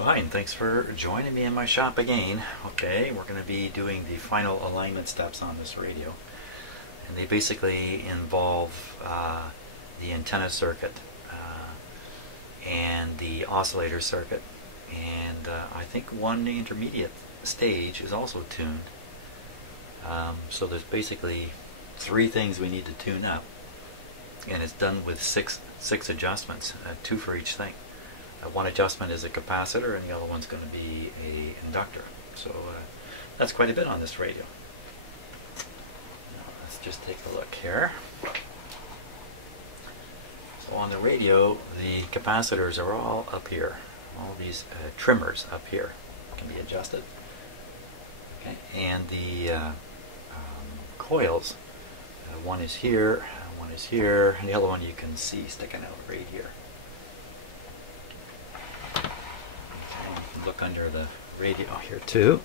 Fine, thanks for joining me in my shop again. Okay, we're going to be doing the final alignment steps on this radio. And they basically involve the antenna circuit and the oscillator circuit. And I think one intermediate stage is also tuned. So there's basically three things we need to tune up. And it's done with six adjustments, two for each thing. One adjustment is a capacitor and the other one's going to be an inductor. So that's quite a bit on this radio. Now, let's just take a look here. So on the radio, the capacitors are all up here. All these trimmers up here can be adjusted. Okay. And the coils, one is here, one is here, and the other one you can see sticking out right here. Look under the radio here too.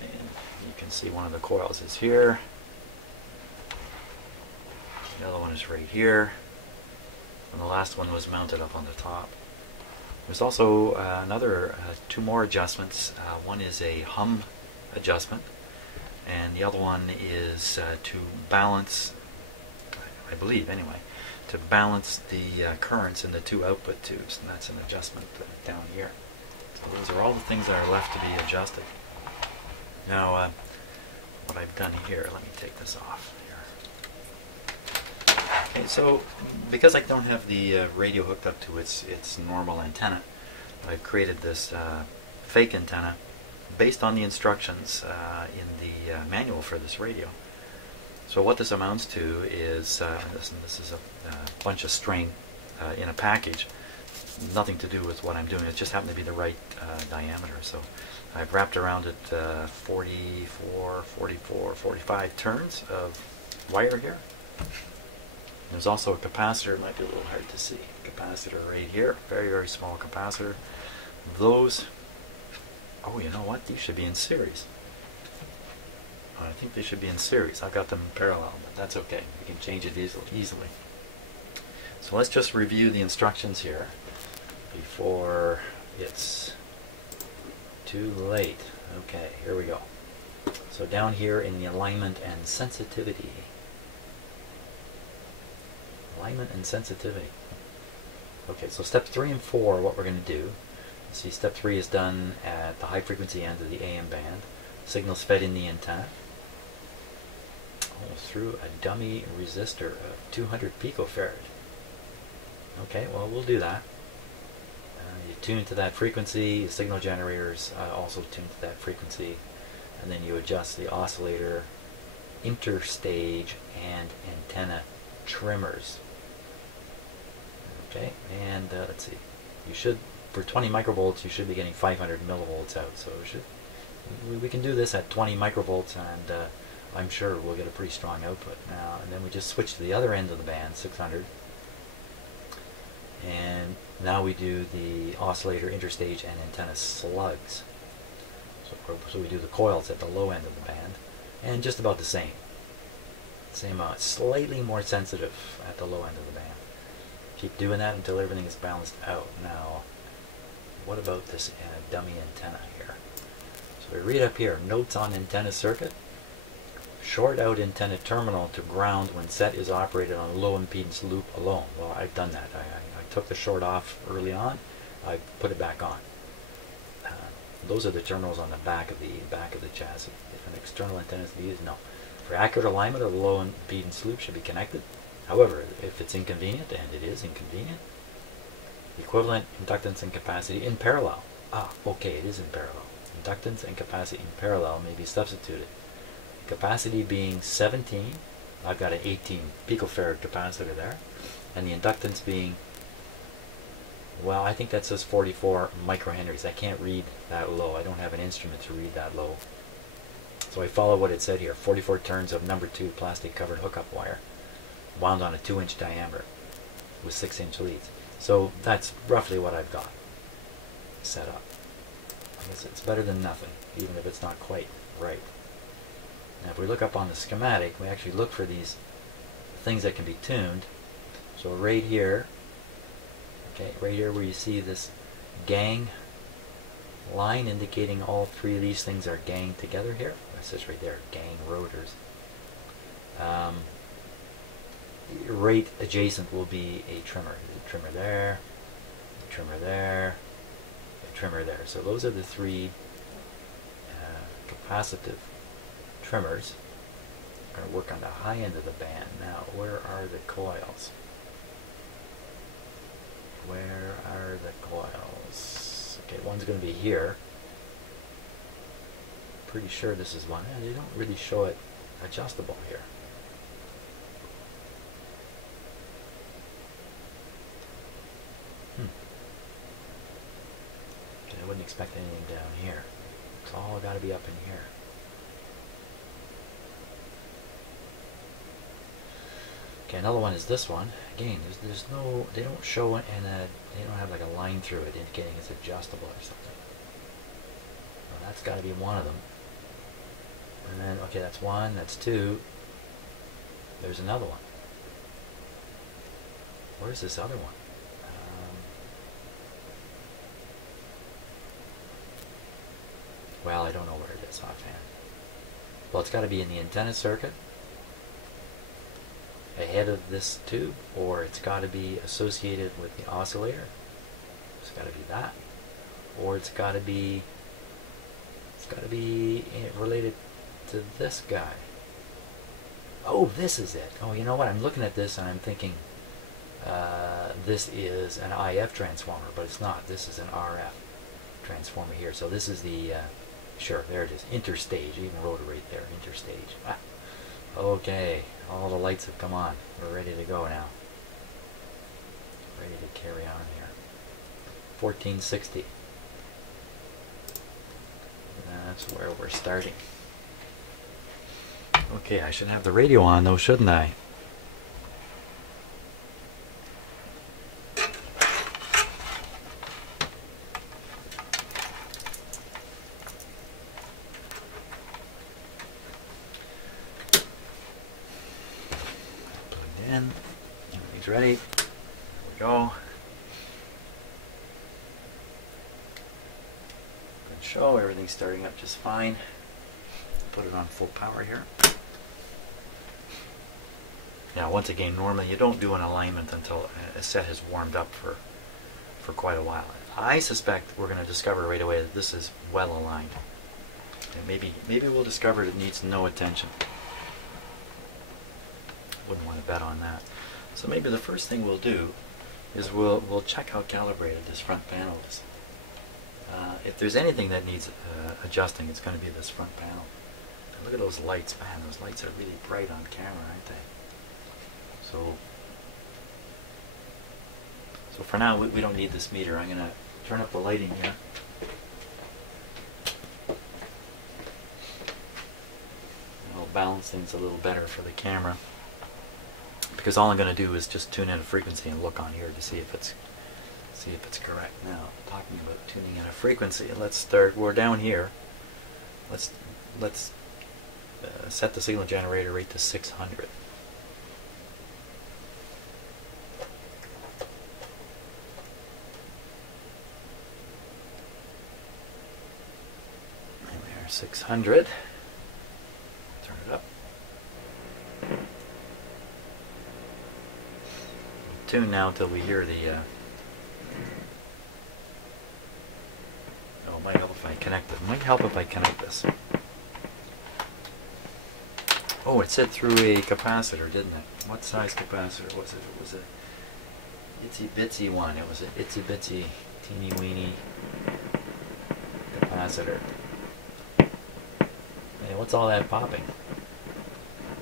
And you can see one of the coils is here. The other one is right here. And the last one was mounted up on the top. There's also two more adjustments. One is a hum adjustment, and the other one is to balance, I believe anyway, to balance the currents in the two output tubes, and that's an adjustment down here. So those are all the things that are left to be adjusted. Now what I've done here, let me take this off here. Okay, so because I don't have the radio hooked up to its normal antenna, I've created this fake antenna based on the instructions in the manual for this radio. So what this amounts to is, this is a bunch of string in a package, nothing to do with what I'm doing, it just happened to be the right diameter. So I've wrapped around it 44, 44, 45 turns of wire here. There's also a capacitor, it might be a little hard to see, capacitor right here, very, very small capacitor. Those, oh, you know what, these should be in series. I think they should be in series. I've got them in parallel, but that's okay. We can change it easily. So let's just review the instructions here before it's too late. Okay, here we go. So down here in the alignment and sensitivity. Alignment and sensitivity. Okay, so step 3 and 4, what we're going to do. See, step 3 is done at the high frequency end of the AM band. Signals fed in the antenna through a dummy resistor of 200 picofarad. Okay, well, we'll do that. You tune to that frequency, the signal generators also tune to that frequency, and then you adjust the oscillator, interstage, and antenna trimmers. Okay, and let's see, you should, for 20 microvolts, you should be getting 500 millivolts out, so we can do this at 20 microvolts, and I'm sure we'll get a pretty strong output now. And then we just switch to the other end of the band, 600, and now we do the oscillator, interstage, and antenna slugs. So we do the coils at the low end of the band, and just about the same amount, slightly more sensitive at the low end of the band. Keep doing that until everything is balanced out. Now, what about this dummy antenna here? So we read up here, notes on antenna circuit. Short out antenna terminal to ground when set is operated on low impedance loop alone. Well, I've done that. I took the short off early on. I put it back on. Those are the terminals on the back of the chassis. If an external antenna is to be used, no. For accurate alignment, a low impedance loop should be connected. However, if it's inconvenient, and it is inconvenient, equivalent inductance and capacity in parallel. Okay, it is in parallel. Inductance and capacity in parallel may be substituted. Capacity being 17, I've got an 18 picofarad capacitor there, and the inductance being, well, I think that says 44 microhenries. I can't read that low. I don't have an instrument to read that low. So I follow what it said here, 44 turns of number 2 plastic covered hookup wire, wound on a 2-inch diameter with 6-inch leads. So that's roughly what I've got set up. I guess it's better than nothing, even if it's not quite right. Now if we look up on the schematic, we actually look for these things that can be tuned. So right here, okay, right here where you see this gang line indicating all three of these things are gang together here. It says right there, gang rotors. Right adjacent will be a trimmer. A trimmer there, a trimmer there, a trimmer there. So those are the three capacitive trimmers. I'm going to work on the high end of the band. Now, where are the coils? Where are the coils? Okay, one's going to be here. Pretty sure this is one. They don't really show it adjustable here. Okay, I wouldn't expect anything down here. It's all got to be up in here. Okay, another one is this one. Again, there's no, they don't show it, and they don't have like a line through it indicating it's adjustable or something. Well, that's got to be one of them. And then, okay, that's one, that's two. There's another one. Where's this other one? Well, I don't know where it is offhand. Well, it's got to be in the antenna circuit ahead of this tube, or it's got to be associated with the oscillator. It's got to be that, or it's got to be related to this guy. Oh, this is it. Oh, you know what? I'm looking at this and I'm thinking this is an IF transformer, but it's not. This is an RF transformer here. So this is the sure, there it is. Interstage. Even wrote it right there. Interstage. Ah. Okay, all the lights have come on. We're ready to go now. Ready to carry on here. 1460. That's where we're starting. Okay, I should have the radio on though, shouldn't I? In. Everything's ready. Here we go. Good show. Everything's starting up just fine. Put it on full power here. Now, once again, normally you don't do an alignment until a set has warmed up for quite a while. I suspect we're going to discover right away that this is well aligned. And maybe we'll discover it needs no attention. Wouldn't want to bet on that. So maybe the first thing we'll do is we'll check how calibrated this front panel is. If there's anything that needs adjusting, it's going to be this front panel. And look at those lights, man. Those lights are really bright on camera, aren't they? So for now, we don't need this meter. I'm going to turn up the lighting here. I'll balance things a little better for the camera, because all I'm going to do is just tune in a frequency and look on here to see if it's correct. Now, talking about tuning in a frequency, let's start. We're down here. Let's set the signal generator rate to 600. And there, 600. Turn it up. Tune now until we hear the oh, it might help if I connect it. It might help if I connect this. Oh, it said through a capacitor, didn't it? What size capacitor was it? It was a itsy bitsy one. It was an itsy bitsy teeny weeny capacitor. Hey, what's all that popping?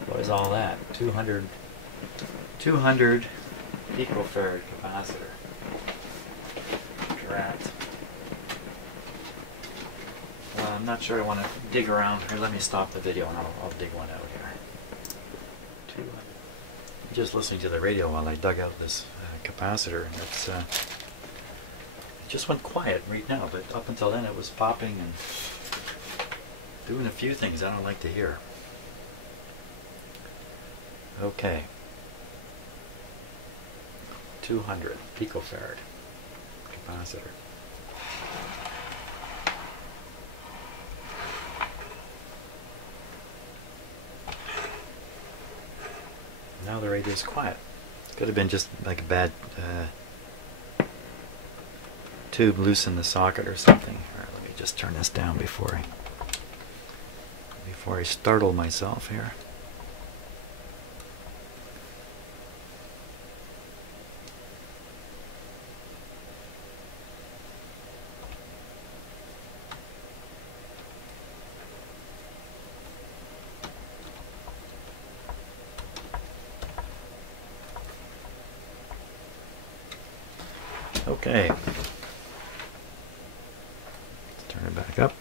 What is all that? 200 picofarad capacitor. Drat. I'm not sure I want to dig around here. Let me stop the video and I'll dig one out here. I'm just listening to the radio while I dug out this capacitor, and it's it just went quiet right now, but up until then it was popping and doing a few things I don't like to hear. Okay, 200 picofarad capacitor. Now the radio is quiet. Could have been just like a bad tube loose in the socket or something. All right, let me just turn this down before I startle myself here. Okay, let's turn it back up.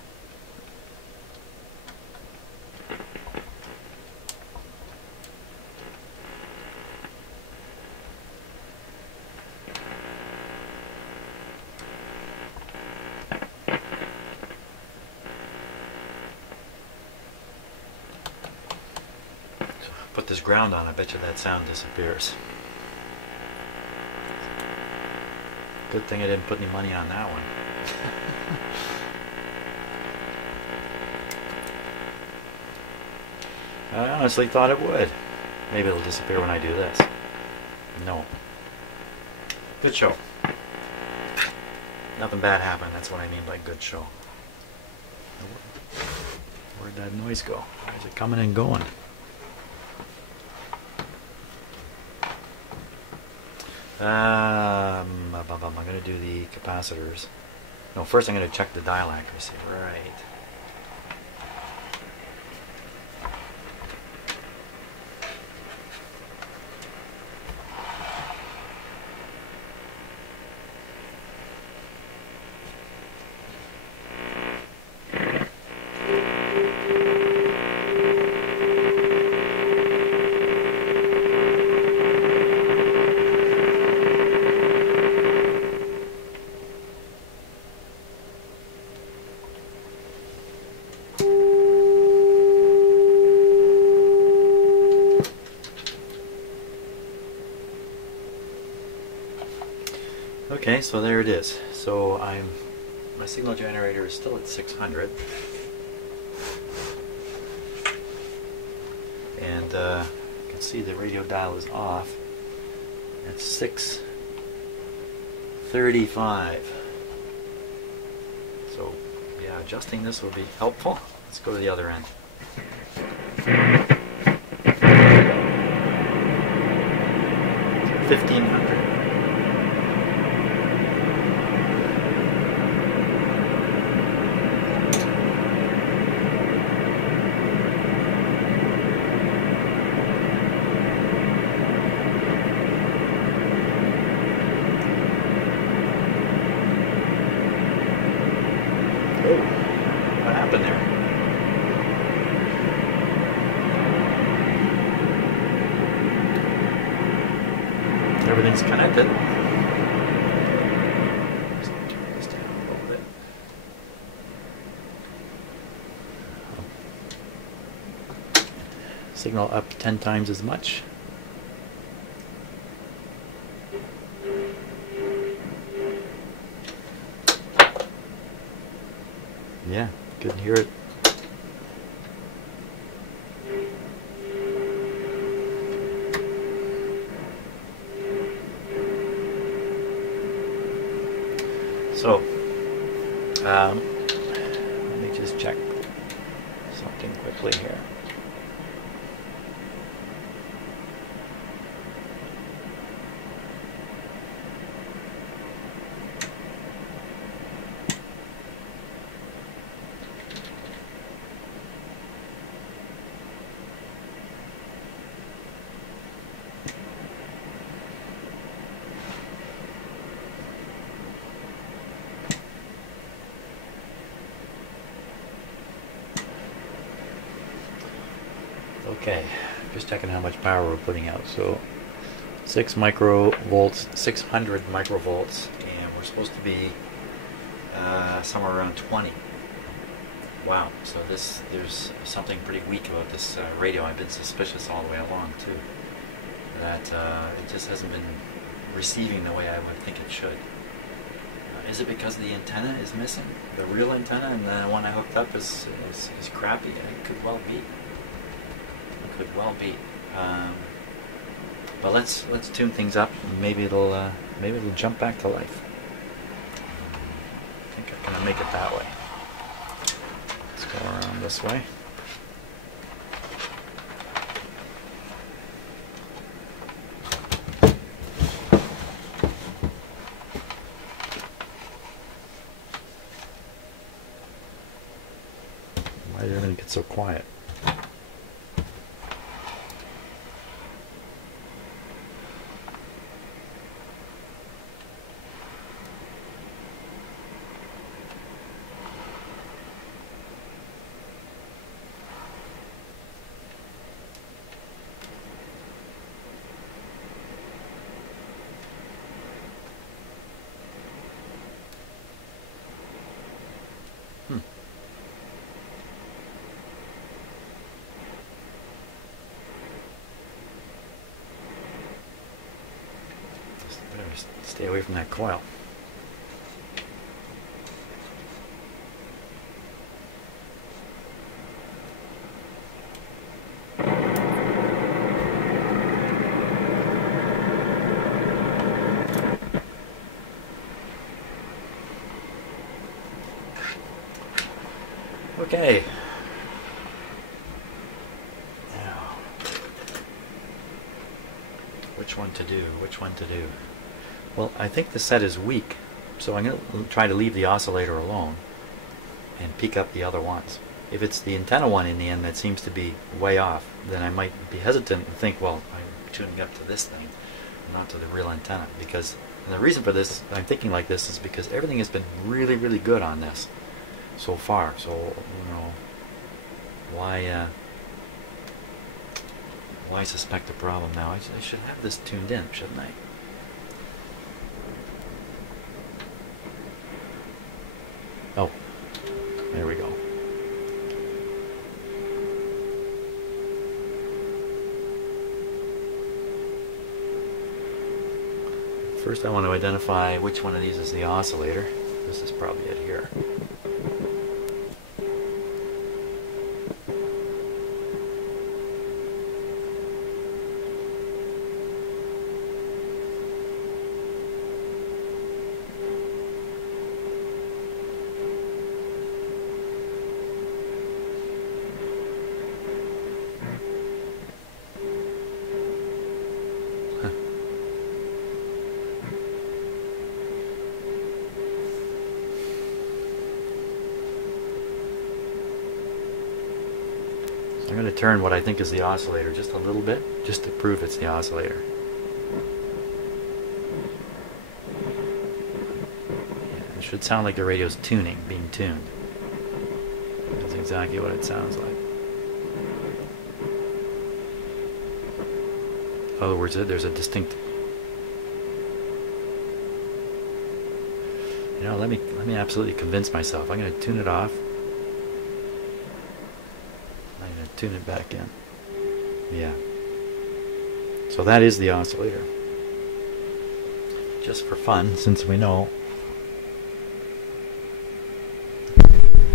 So put this ground on, I bet you that sound disappears. Good thing I didn't put any money on that one. I honestly thought it would. Maybe it'll disappear when I do this. No. Good show. Nothing bad happened. That's what I mean by good show. Where'd that noise go? Why is it coming and going? I'm going to do the capacitors. No, first I'm going to check the dial accuracy. Right. Okay, so there it is. So my signal generator is still at 600, and you can see the radio dial is off at 635. So yeah, adjusting this will be helpful. Let's go to the other end. 1500. Oh, what happened there? Everything's connected. Just turn this down a little bit. Signal up 10 times as much. Yeah, couldn't hear it. So, let me just check something quickly here. Okay, just checking how much power we're putting out. So 6 microvolts, 600 microvolts, and we're supposed to be somewhere around 20. Wow, so there's something pretty weak about this radio. I've been suspicious all the way along too, that it just hasn't been receiving the way I would think it should. Is it because the antenna is missing? The real antenna, and the one I hooked up is crappy? It could well be. It could well be. But let's tune things up, and maybe it'll jump back to life. I think I'm gonna make it that way. Let's go around this way. Why did everything get so quiet? Stay away from that coil. Okay. Now, which one to do? Which one to do? Well, I think the set is weak, so I'm going to try to leave the oscillator alone and pick up the other ones. If it's the antenna one in the end that seems to be way off, then I might be hesitant and think, well, I'm tuning up to this thing, not to the real antenna. Because, and the reason for this, I'm thinking like this, is because everything has been really, really good on this so far. So, you know, why suspect a problem now? I should have this tuned in, shouldn't I? Oh, there we go. First I want to identify which one of these is the oscillator. This is probably it here. I'm going to turn what I think is the oscillator just a little bit, just to prove it's the oscillator. Yeah, it should sound like the radio's being tuned. That's exactly what it sounds like. In other words, there's a distinct... You know, let me absolutely convince myself. I'm going to tune it off. I'm going to tune it back in. Yeah. So that is the oscillator. Just for fun, since we know.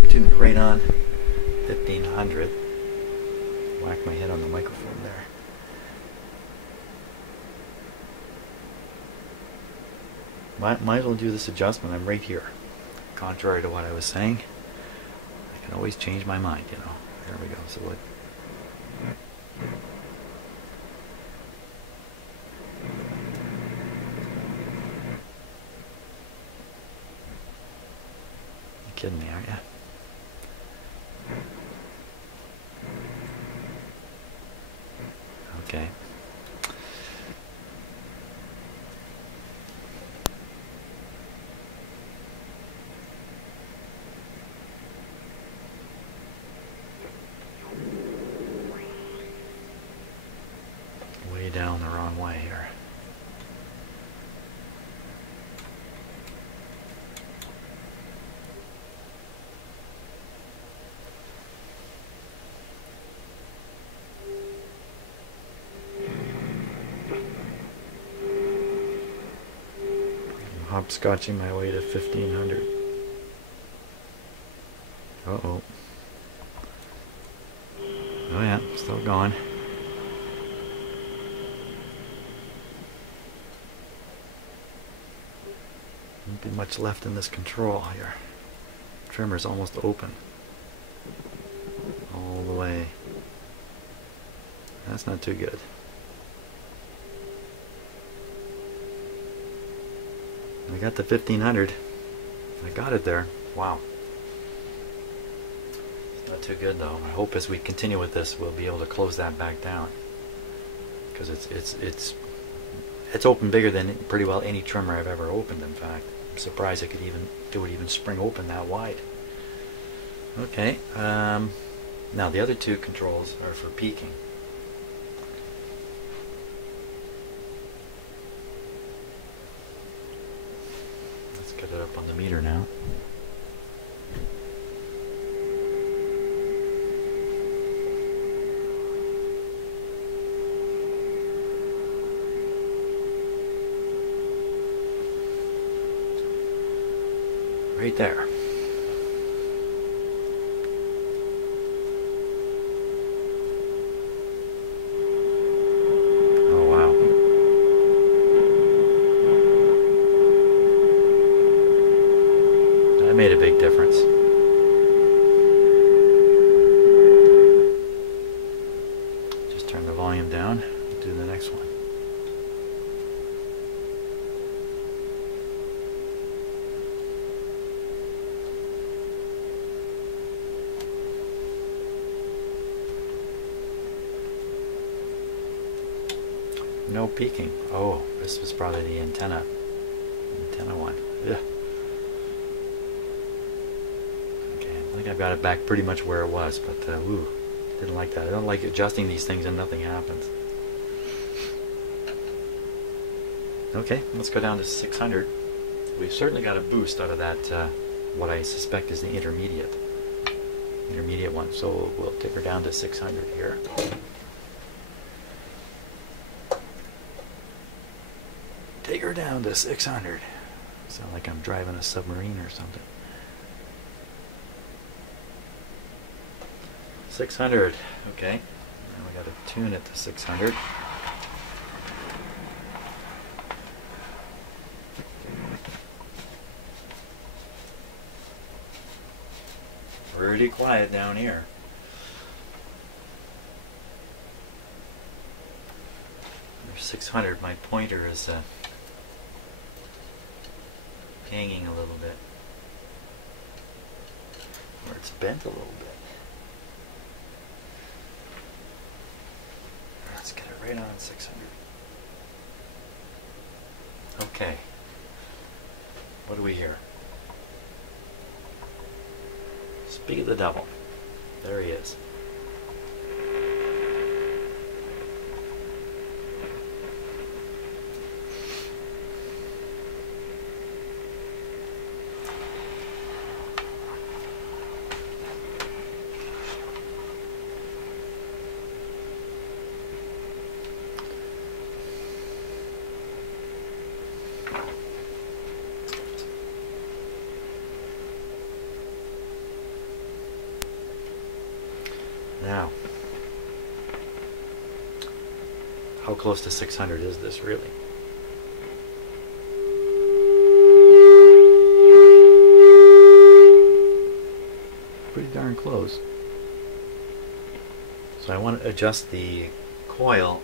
Tune it right on 1500. Whack my head on the microphone there. Might as well do this adjustment. I'm right here. Contrary to what I was saying, I can always change my mind, you know. There we go. So what? You're kidding me, aren't you? Okay. Way down the wrong way here. hopscotching my way to 1500. Uh-oh. Oh yeah, still going. Won't be much left in this control here. Trimmer's almost open. All the way. That's not too good. I got the 1500. I got it there. Wow. It's not too good though. I hope as we continue with this we'll be able to close that back down. Because it's open bigger than pretty well any trimmer I've ever opened, in fact. I'm surprised it would even spring open that wide. Okay, now the other two controls are for peaking. Let's get it up on the meter now. Right there. Oh wow. That made a big difference. Just turn the volume down and do the next one. No peaking. Oh, this was probably the antenna one. Yeah. Okay, I think I've got it back pretty much where it was, but ooh, didn't like that. I don't like adjusting these things and nothing happens. Okay, let's go down to 600. We've certainly got a boost out of that, what I suspect is the intermediate one. So we'll take her down to 600 here. Take her down to 600. Sound like I'm driving a submarine or something. 600. Okay. Now we got to tune it to 600. Pretty quiet down here. There's 600. My pointer is hanging a little bit, or it's bent a little bit. Let's get it right on 600. Okay, what do we hear? Speak of the devil. There he is. Now, how close to 600 is this really? Pretty darn close. So I want to adjust the coil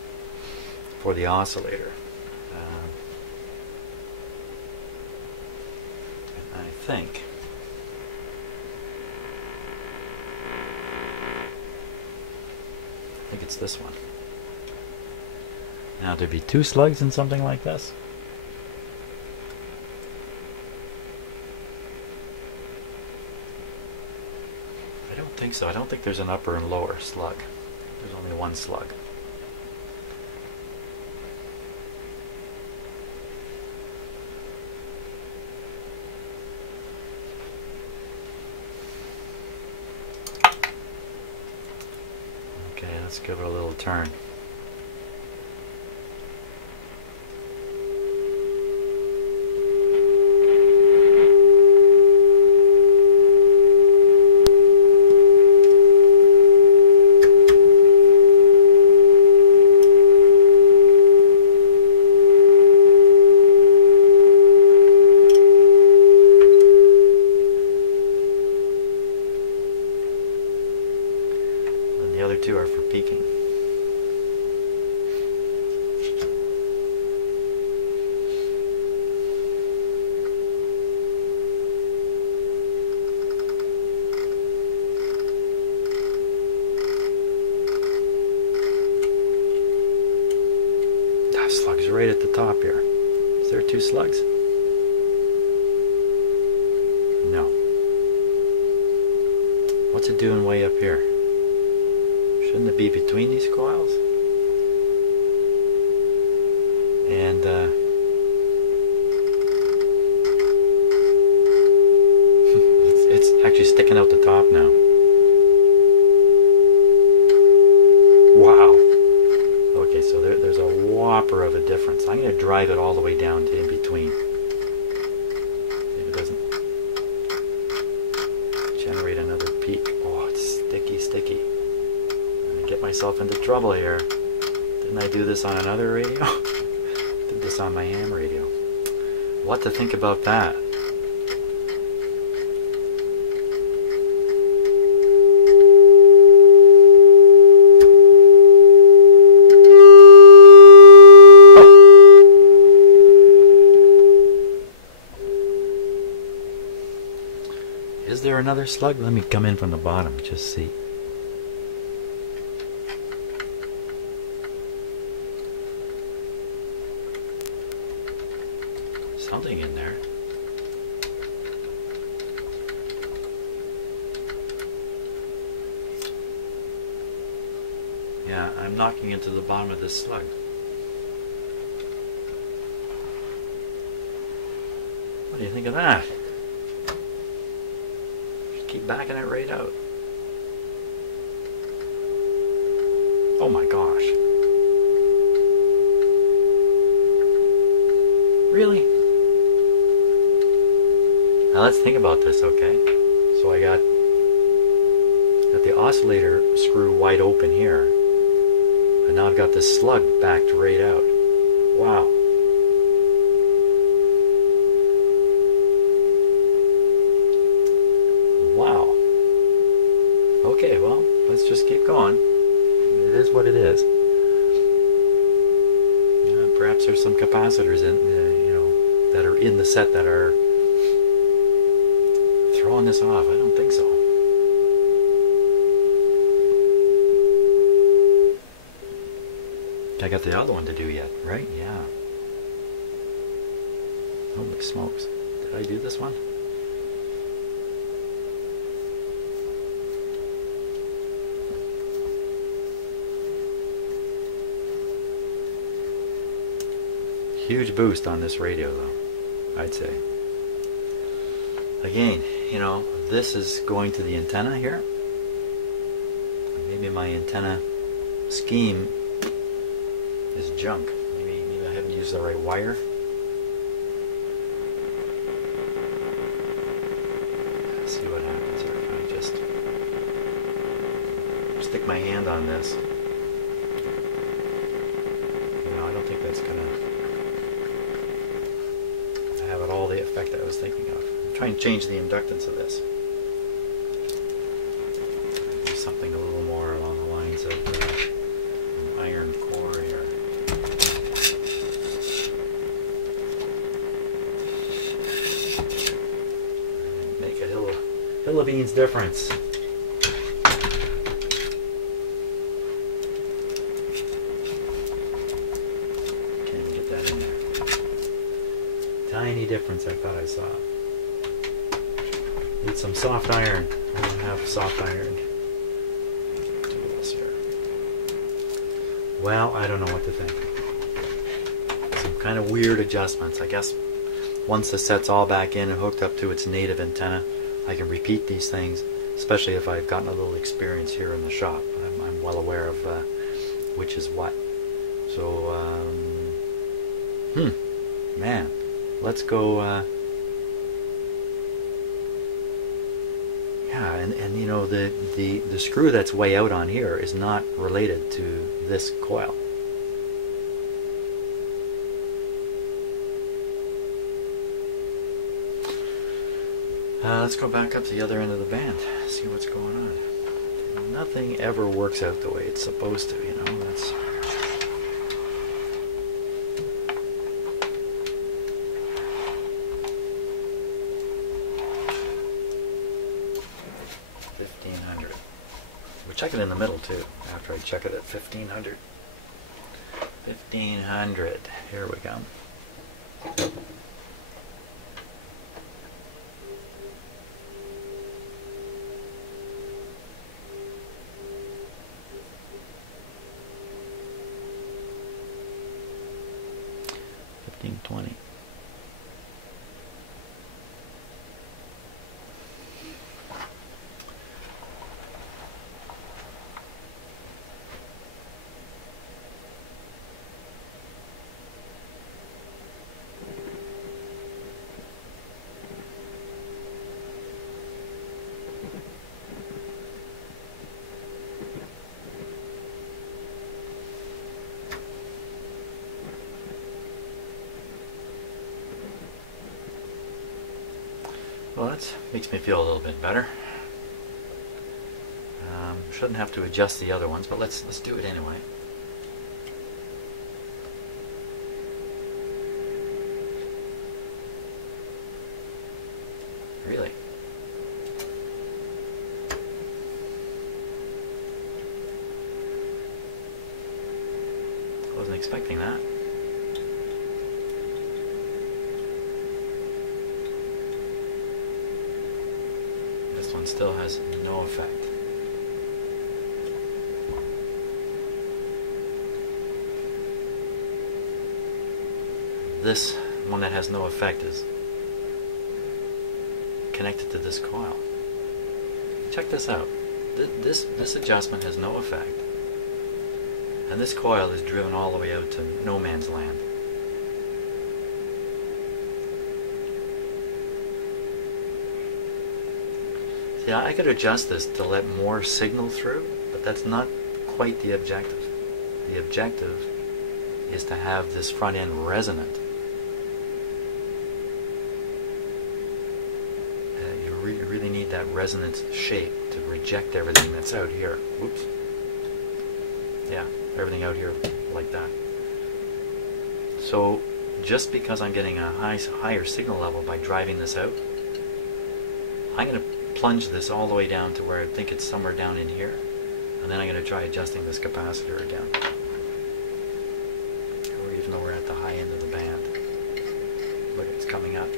for the oscillator. And I think it's this one. Now, there'd be two slugs in something like this. I don't think so. I don't think there's an upper and lower slug. There's only one slug. Okay, let's give it a little turn. slug's right at the top here. Is there 2 slugs? No. What's it doing way up here? Shouldn't it be between these coils? And it's actually sticking out the top now. Wow. Okay, so there's a whopper of a difference. I'm going to drive it all the way down to in between. If it doesn't generate another peak. Oh, it's sticky. I'm going to get myself into trouble here. Didn't I do this on another radio? Did this on my ham radio. What to think about that? Is there another slug? Let me come in from the bottom, just see. Something in there. Yeah, I'm knocking into the bottom of this slug. What do you think of that? Keep backing it right out. Oh my gosh. Really? Now let's think about this, okay? So I got the oscillator screw wide open here. And now I've got this slug backed right out. Wow. Wow. Okay, well, let's just keep going. It is what it is. Perhaps there's some capacitors in, that are in the set that are throwing this off. I don't think so. I got the other one to do yet, right? Yeah. Holy smokes. Did I do this one? Huge boost on this radio though, I'd say. Again, this is going to the antenna here. Maybe my antenna scheme is junk. Maybe I haven't used the right wire. Let's see what happens here if I just stick my hand on this. I don't think that's gonna have it all the effect I was thinking of. I'm trying to change the inductance of this. Do something a little more along the lines of an iron core here. Make a hill of beans difference. Can't even get that in there. Tiny difference I thought I saw. Need some soft iron. I don't have soft iron. Do this here. Well, I don't know what to think. Some kind of weird adjustments. I guess once the set's all back in and hooked up to its native antenna, I can repeat these things, especially if I've gotten a little experience here in the shop. I'm well aware of which is what. So, man. Let's go, yeah, and the screw that's way out on here is not related to this coil. Let's go back up to the other end of the band, see what's going on. Nothing ever works out the way it's supposed to, that's... Check it in the middle too, after I check it at 1500. 1500. Here we go. $15.20. Well, that makes me feel a little bit better. Shouldn't have to adjust the other ones, but let's do it anyway. Really? Wasn't expecting that. This one still has no effect. This one that has no effect is connected to this coil. Check this out. This adjustment has no effect, and this coil is driven all the way out to no man's land. See, I could adjust this to let more signal through, but that's not quite the objective. The objective is to have this front end resonant. You really need that resonance shape to reject everything that's out here. Whoops. Yeah, everything out here like that. So just because I'm getting a higher signal level by driving this out, I'm going to plunge this all the way down to where I think it's somewhere down in here, and then I'm going to try adjusting this capacitor again. Or even though we're at the high end of the band. Look, it's coming up.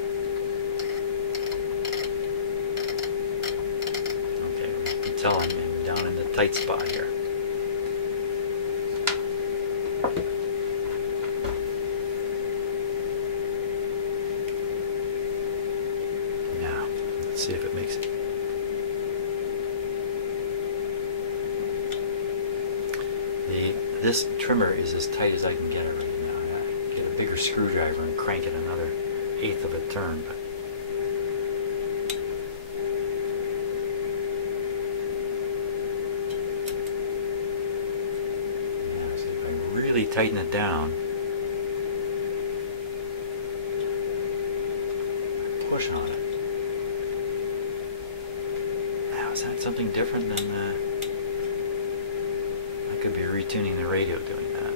Okay, you can tell I'm down in the tight spot here. Now, let's see if it makes it. This trimmer is as tight as I can get everything now. I get a bigger screwdriver and crank it another 1/8 of a turn. But yeah, so if I really tighten it down, push on it. Now, is that something different than could be retuning the radio doing that.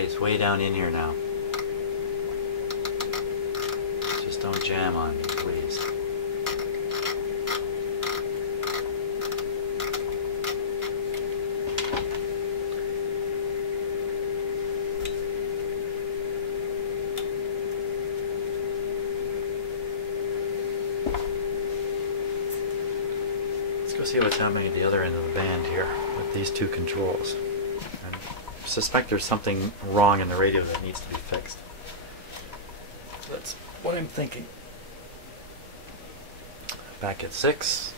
It's way down in here now. Just don't jam on me, please. Let's go see what's happening at the other end of the band here with these two controls. I suspect there's something wrong in the radio that needs to be fixed. So that's what I'm thinking. Back at 6.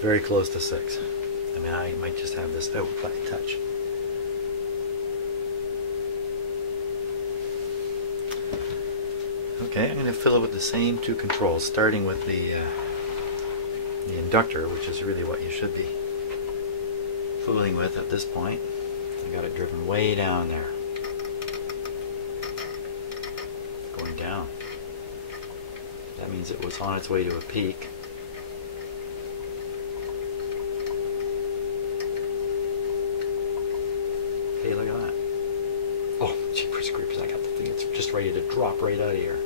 Very close to 6. I mean, I might just have this out by touch. Okay, I'm going to fill it with the same two controls, starting with the inductor, which is really what you should be fooling with at this point. I got it driven way down there. Going down. That means it was on its way to a peak. Hey, look at that. Oh, jeepers creepers, I got the thing. It's just ready to drop right out of here.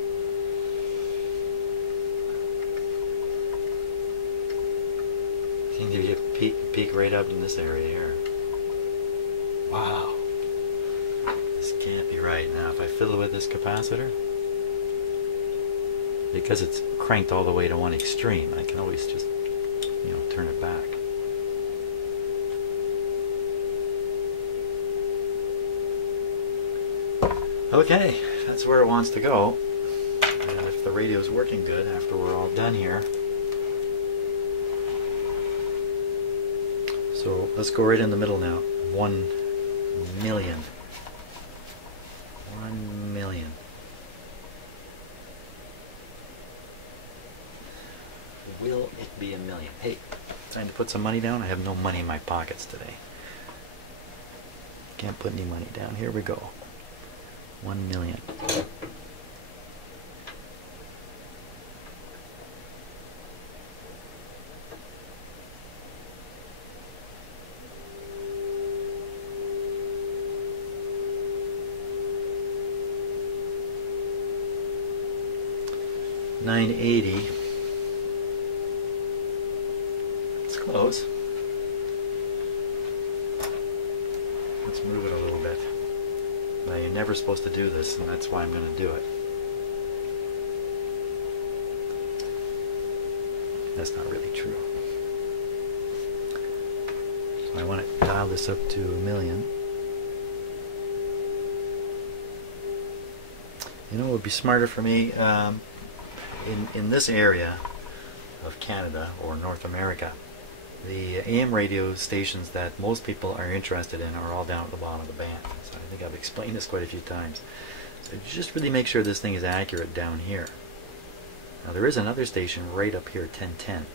Seems to be a peak right up in this area here. Wow. This can't be right. Now, if I fiddle with this capacitor, because it's cranked all the way to one extreme, I can always just, you know, turn it back. Okay, that's where it wants to go. And if the radio's working good after we're all done here. So let's go right in the middle now. 1 million. 1 million. Will it be a million? Hey, time to put some money down. I have no money in my pockets today. Can't put any money down. Here we go. 1 million. $980. It's close. Let's move it a little bit. Now, you're never supposed to do this, and that's why I'm going to do it. That's not really true. So I want to dial this up to 1 million. You know, it would be smarter for me in this area of Canada or North America. The AM radio stations that most people are interested in are all down at the bottom of the band. So I think I've explained this quite a few times. So just really make sure this thing is accurate down here. Now there is another station right up here, 1010.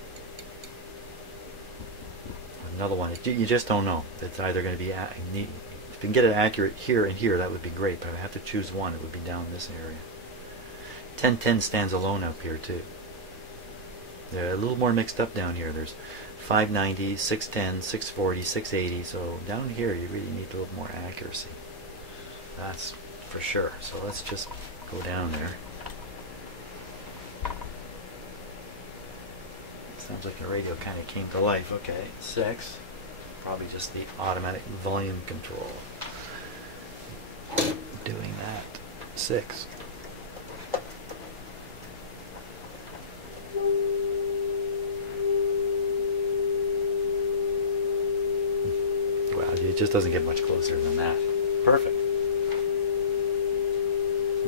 Another one. You just don't know. It's either going to be, if you can get it accurate here and here, that would be great. But if I have to choose one, it would be down in this area. 1010 stands alone up here too. They're a little more mixed up down here. There's 590, 610, 640, 680. So down here you really need a little more accuracy. That's for sure. So let's just go down there. Sounds like the radio kind of came to life. Okay, 6. Probably just the automatic volume control doing that. 6. Wow, it just doesn't get much closer than that. Perfect.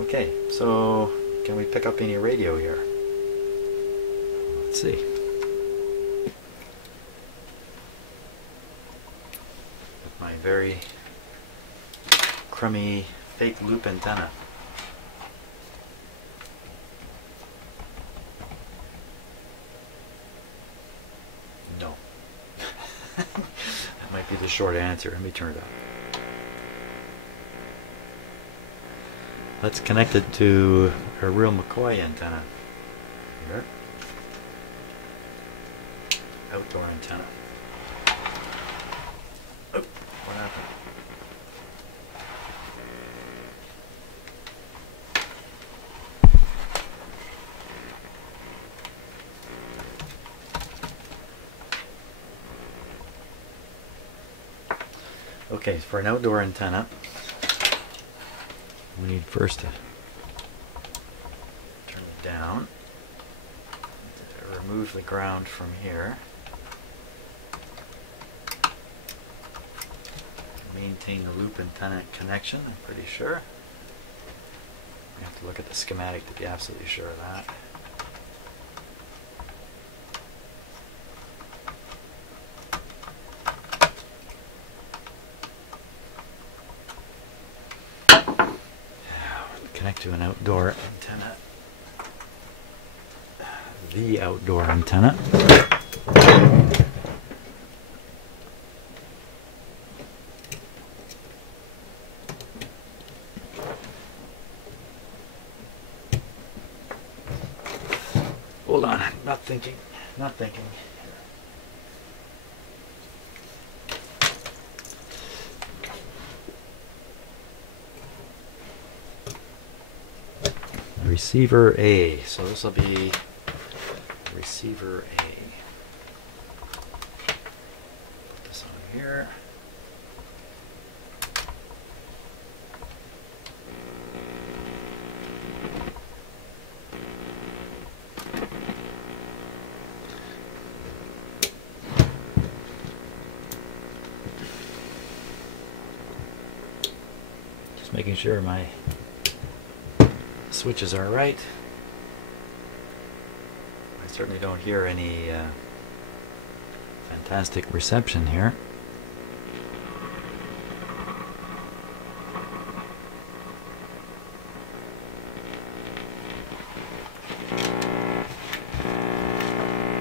Okay, so can we pick up any radio here? Let's see. With my very crummy fake loop antenna. No. That might be the short answer. Let me turn it up. Let's connect it to a real McCoy antenna. Here. Outdoor antenna. Oh, what happened? Okay, for an outdoor antenna, we need first to turn it down, to remove the ground from here, maintain the loop antenna connection, I'm pretty sure. We have to look at the schematic to be absolutely sure of that. Connect to an outdoor antenna. The outdoor antenna. hold on. Not thinking. Not thinking. Receiver A. So this will be receiver A. Put this on here. Just making sure my switches are right. I certainly don't hear any fantastic reception here.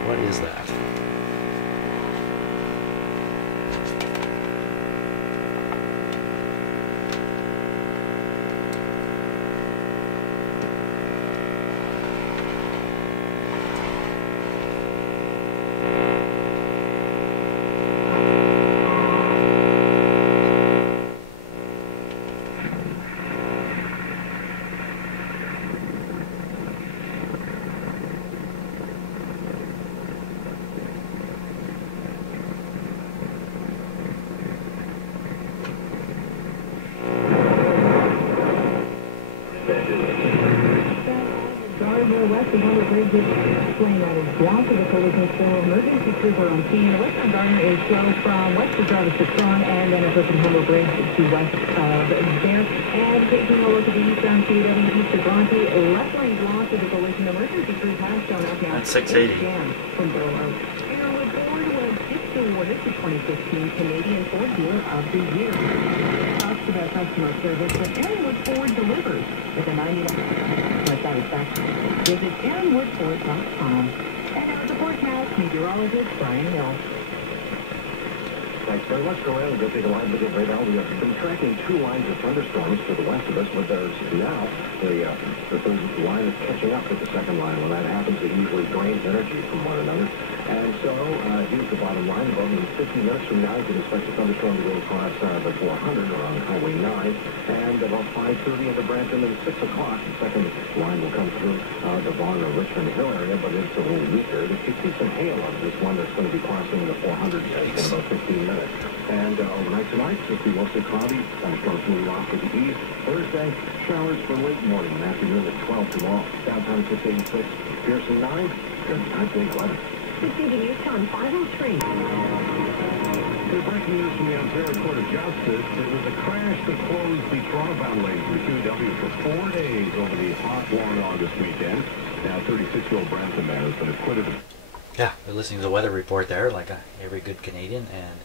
What is that? West of Hunter Bridge is explained that is blocked to the collision for emergency trooper on scene. West on Garner is slow from west of Jarvis to Strong, and then it's from Humber Bridge to west of there. And taking a look at the eastbound CW east of Bronte, left lane blocked to the collision. Emergency crews have shown up now. That's 680. From Burlow. Airwood Ford was just awarded the 2015 Canadian Ford Dealer of the Year. Talks about customer service, but Airwood Ford delivers with a 99% satisfaction. Visit AaronWoodFord.com. And our report now, meteorologist Brian Hill. Thanks very much, Joanne. We'll take a line with it right now. We have been tracking two lines of thunderstorms to the west of us, but there's now the third line is catching up with the second line. When that happens, it usually drains energy from one another. And so here's the bottom line. About 50 minutes from now, you can expect a thunderstorm to go across the 400 around Highway 9. And about 5:30 into Brampton and 6 o'clock, the second line will come through the Vaughan or Richmond Hill area, but it's a little weaker. There could be some hail on this one that's going to be crossing the 400 in about 15 minutes. And overnight tonight, just be mostly cloudy. Thunderstorms moving off to the east. Thursday, showers for late morning and afternoon at 12 tomorrow. Downtown 686, Pearson 9, good time 11. Receiving news on 503. Good breaking news from the Ontario Court of Justice. There was a crash that closed the Toronto-bound lane from QEW for 4 days over the hot, long August weekend. Now, 36-year-old Brampton man has been acquitted of... Yeah, we're listening to the weather report there, like every good Canadian, and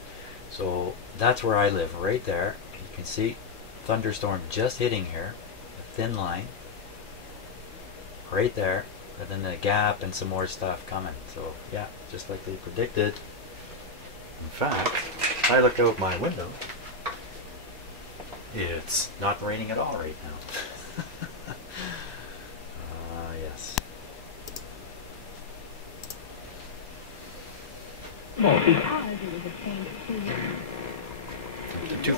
so that's where I live, right there. You can see thunderstorm just hitting here, a thin line, right there, and then the gap and some more stuff coming. So yeah, just like they predicted. In fact, if I look out my window, it's not raining at all right now. Yes. Because it was obtained Two.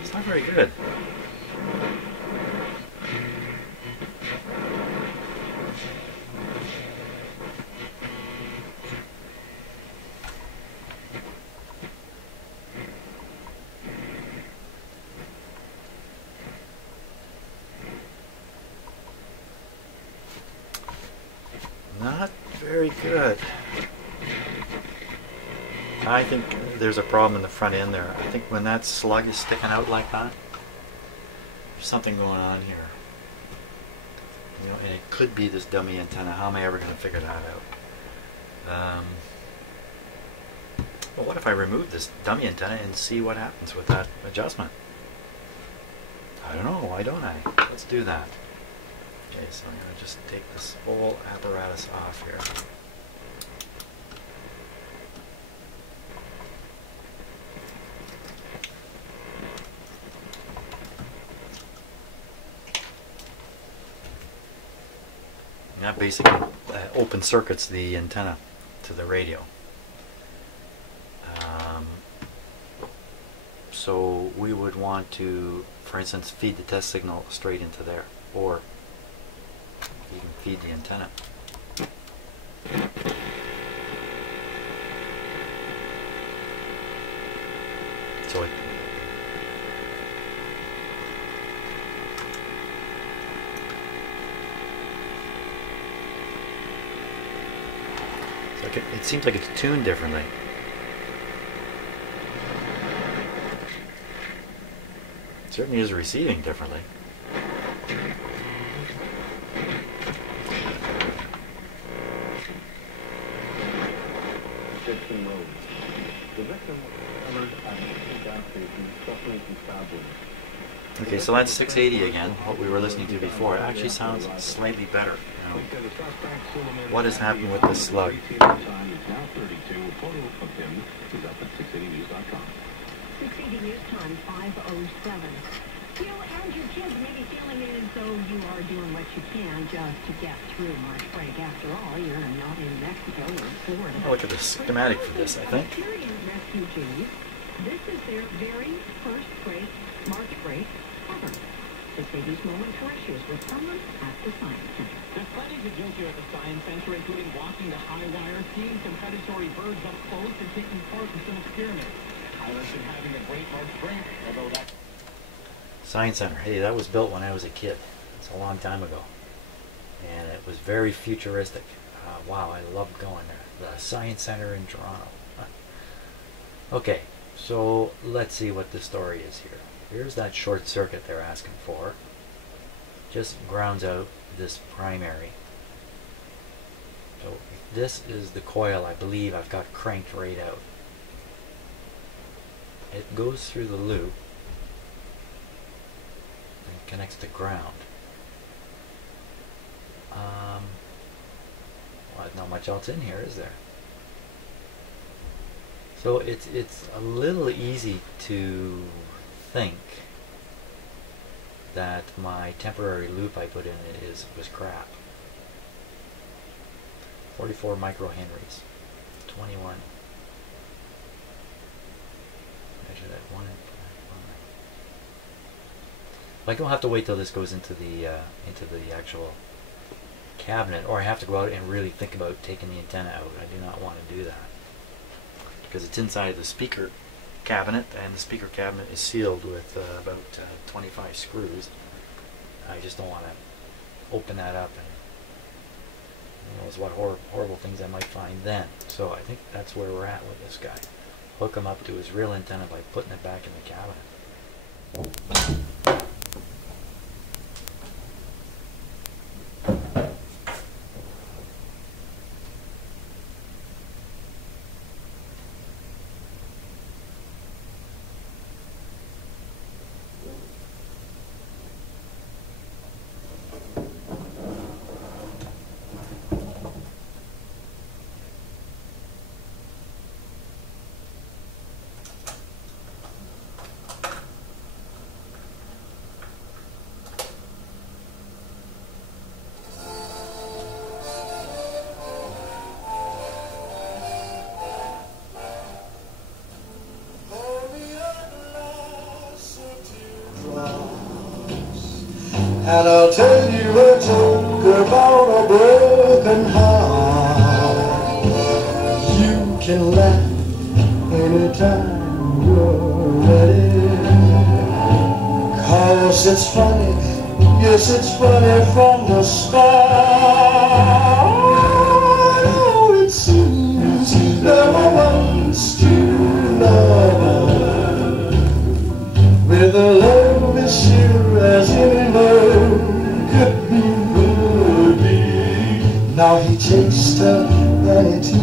It's not very good. Not very good. I think there's a problem in the front end there. I think when that slug is sticking out like that, there's something going on here. You know, and it could be this dummy antenna. How am I ever going to figure that out? Well, what if I remove this dummy antenna and see what happens with that adjustment? I don't know, why don't I? Let's do that. Okay, so I'm going to just take this whole apparatus off here. And that basically open circuits the antenna to the radio. So we would want to, for instance, feed the test signal straight into there, or you can feed the antenna. So it seems like it's tuned differently. It certainly is receiving differently. Okay, so that's 680 again, what we were listening to before. It actually sounds slightly better. You know. What has happened with the slug? 680 news time, 5:07. You know, and your kids may be feeling it as though you are doing what you can just to get through March break. After all, you're not in Mexico or Florida. I'll look at the schematic for this, I think. Syrian refugees, this is their very first break, March break, ever. 680's moment for issues with someone at the Science Center. There's plenty to do here at the Science Center, including walking the high wire, seeing some predatory birds up close, and taking part in some experiments. Pilots been having a great March break, although that... Science Center. Hey, that was built when I was a kid. It's a long time ago. And it was very futuristic. Wow, I loved going there. The Science Center in Toronto. Okay, so let's see what the story is here. Here's that short circuit they're asking for. Just grounds out this primary. So this is the coil I believe I've got cranked right out. It goes through the loop and connects to ground. Well, not much else in here, is there? So it's a little easy to think that my temporary loop I put in was crap. 44 microhenries, 21. Measure that one. Like, I'll have to wait till this goes into the actual cabinet, or I have to go out and really think about taking the antenna out. I do not want to do that because it's inside the speaker cabinet, and the speaker cabinet is sealed with about 25 screws. I just don't want to open that up, and who knows what horrible things I might find then. So I think that's where we're at with this guy. Hook him up to his real antenna by putting it back in the cabinet. And I'll tell you a joke about a broken heart. You can laugh anytime you're ready, 'cause it's funny, yes it's funny from the start. Oh, it seems never once to love with a love as sure as any love could be. Now he chased her vanity